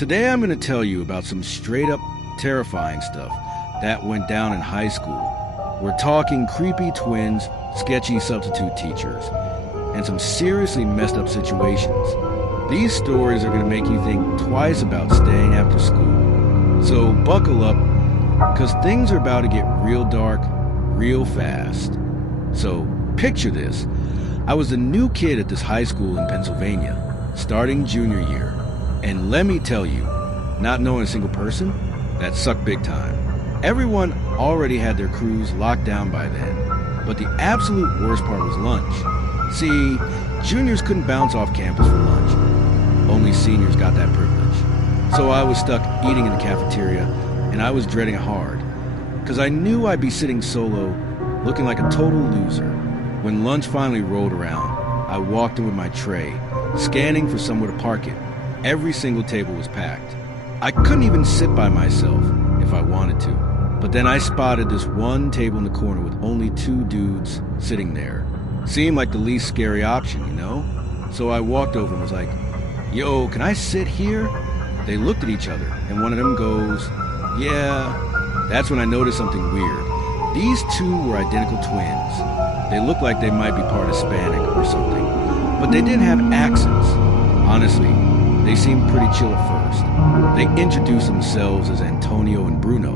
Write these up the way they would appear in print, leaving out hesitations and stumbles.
Today I'm going to tell you about some straight-up terrifying stuff that went down in high school. We're talking creepy twins, sketchy substitute teachers, and some seriously messed up situations. These stories are going to make you think twice about staying after school. So buckle up, because things are about to get real dark real fast. So picture this. I was the new kid at this high school in Pennsylvania, starting junior year. And let me tell you, not knowing a single person, that sucked big time. Everyone already had their crews locked down by then. But the absolute worst part was lunch. See, juniors couldn't bounce off campus for lunch. Only seniors got that privilege. So I was stuck eating in the cafeteria, and I was dreading it hard. Because I knew I'd be sitting solo, looking like a total loser. When lunch finally rolled around, I walked in with my tray, scanning for somewhere to park it. Every single table was packed. I couldn't even sit by myself if I wanted to. But then I spotted this one table in the corner with only two dudes sitting there. Seemed like the least scary option, you know? So I walked over and was like, "Yo, can I sit here?" They looked at each other, and one of them goes, "Yeah." That's when I noticed something weird. These two were identical twins. They looked like they might be part Hispanic or something, but they didn't have accents. Honestly, they seemed pretty chill at first. They introduced themselves as Antonio and Bruno,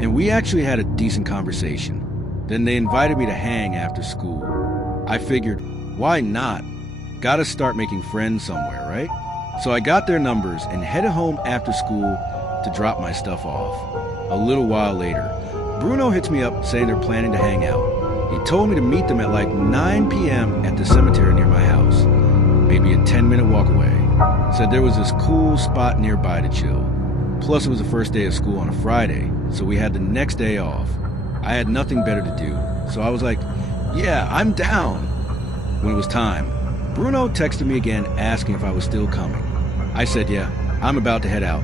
and we actually had a decent conversation. Then they invited me to hang after school. I figured, why not? Gotta start making friends somewhere, right? So I got their numbers and headed home after school to drop my stuff off. A little while later, Bruno hits me up saying they're planning to hang out. He told me to meet them at like 9 p.m. at the cemetery near my house, maybe a 10-minute walk away. Said there was this cool spot nearby to chill. Plus it was the first day of school on a Friday, so we had the next day off. I had nothing better to do, so I was like, "Yeah, I'm down." When it was time, Bruno texted me again asking if I was still coming. I said, "Yeah, I'm about to head out,"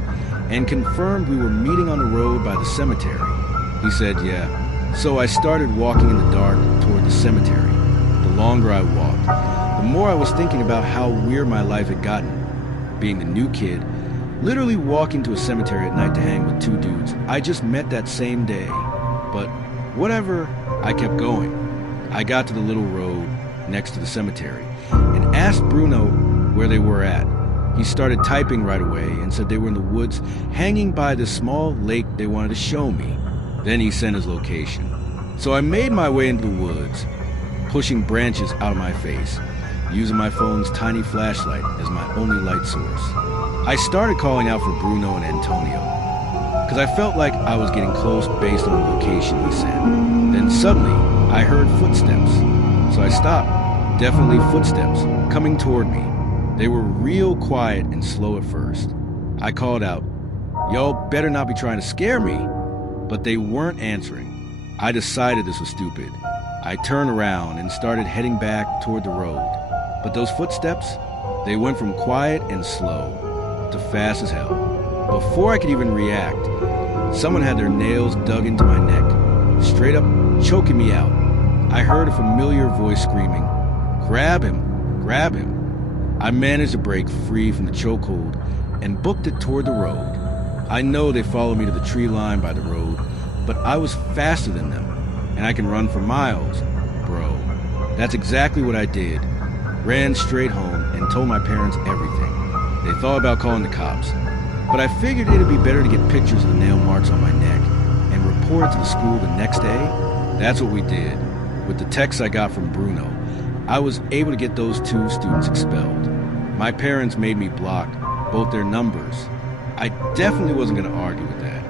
and confirmed we were meeting on the road by the cemetery. He said, "Yeah." So I started walking in the dark toward the cemetery. The longer I walked, the more I was thinking about how weird my life had gotten. Being the new kid, literally walking to a cemetery at night to hang with two dudes I just met that same day. But whatever, I kept going. I got to the little road next to the cemetery and asked Bruno where they were at. He started typing right away and said they were in the woods hanging by this small lake they wanted to show me. Then he sent his location. So I made my way into the woods, pushing branches out of my face, using my phone's tiny flashlight as my only light source. I started calling out for Bruno and Antonio, because I felt like I was getting close based on the location he sent. Then suddenly, I heard footsteps. So I stopped. Definitely footsteps, coming toward me. They were real quiet and slow at first. I called out, "Y'all better not be trying to scare me." But they weren't answering. I decided this was stupid. I turned around and started heading back toward the road. But those footsteps, they went from quiet and slow to fast as hell. Before I could even react, someone had their nails dug into my neck, straight up choking me out. I heard a familiar voice screaming, "Grab him, grab him." I managed to break free from the chokehold and booked it toward the road. I know they followed me to the tree line by the road, but I was faster than them, and I can run for miles. Bro, that's exactly what I did. Ran straight home and told my parents everything. They thought about calling the cops, but I figured it'd be better to get pictures of the nail marks on my neck and report it to the school the next day. That's what we did. With the text I got from Bruno, I was able to get those two students expelled. My parents made me block both their numbers. I definitely wasn't going to argue with that.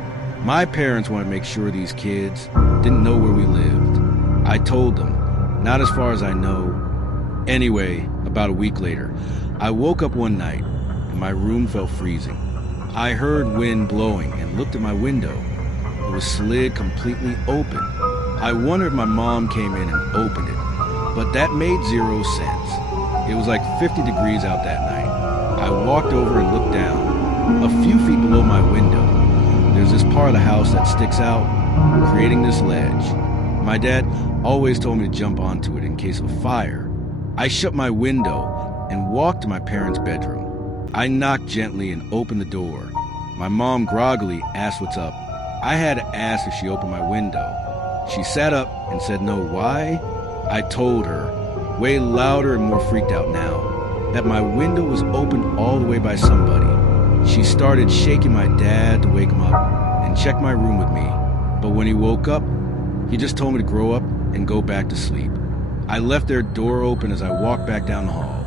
My parents wanted to make sure these kids didn't know where we lived. I told them, not as far as I know. Anyway, about a week later, I woke up one night and my room felt freezing. I heard wind blowing and looked at my window. It was slid completely open. I wondered if my mom came in and opened it, but that made zero sense. It was like 50 degrees out that night. I walked over and looked down. A few feet below my window, there's this part of the house that sticks out, creating this ledge. My dad always told me to jump onto it in case of a fire. I shut my window and walked to my parents' bedroom. I knocked gently and opened the door. My mom groggily asked what's up. I had to ask if she opened my window. She sat up and said no. Why? I told her, way louder and more freaked out now, that my window was opened all the way by somebody. She started shaking my dad to wake him up and check my room with me. But when he woke up, he just told me to grow up and go back to sleep. I left their door open as I walked back down the hall.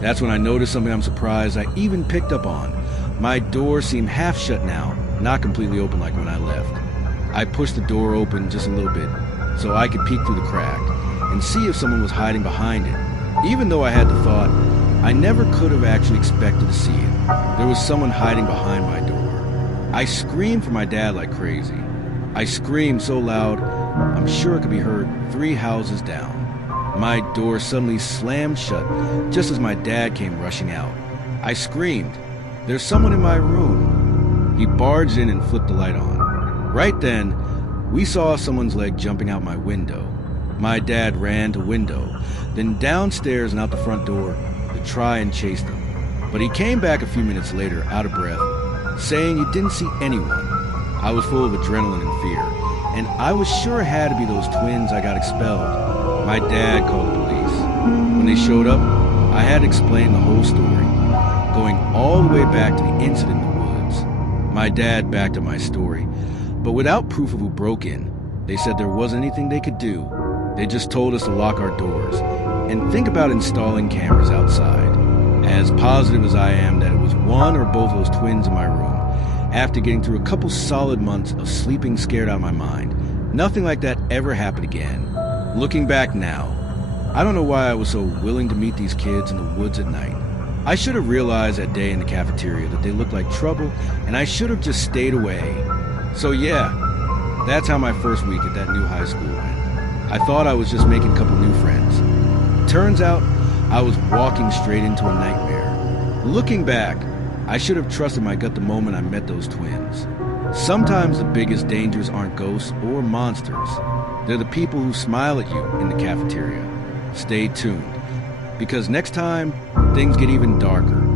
That's when I noticed something I'm surprised I even picked up on. My door seemed half shut now, not completely open like when I left. I pushed the door open just a little bit so I could peek through the crack and see if someone was hiding behind it. Even though I had the thought, I never could have actually expected to see it. There was someone hiding behind my door. I screamed for my dad like crazy. I screamed so loud, I'm sure it could be heard 3 houses down. My door suddenly slammed shut just as my dad came rushing out. I screamed, "There's someone in my room." He barged in and flipped the light on. Right then, we saw someone's leg jumping out my window. My dad ran to window, then downstairs and out the front door to try and chase them. But he came back a few minutes later, out of breath, saying he didn't see anyone. I was full of adrenaline and fear, and I was sure it had to be those twins I got expelled. My dad called the police. When they showed up, I had to explain the whole story, going all the way back to the incident in the woods. My dad backed up my story, but without proof of who broke in. They said there wasn't anything they could do. They just told us to lock our doors and think about installing cameras outside. As positive as I am that it was one or both of those twins in my room, after getting through a couple solid months of sleeping scared out of my mind, nothing like that ever happened again. Looking back now, I don't know why I was so willing to meet these kids in the woods at night. I should have realized that day in the cafeteria that they looked like trouble, and I should have just stayed away. So yeah, that's how my first week at that new high school went. I thought I was just making a couple new friends. Turns out, I was walking straight into a nightmare. Looking back, I should have trusted my gut the moment I met those twins. Sometimes the biggest dangers aren't ghosts or monsters. They're the people who smile at you in the cafeteria. Stay tuned, because next time, things get even darker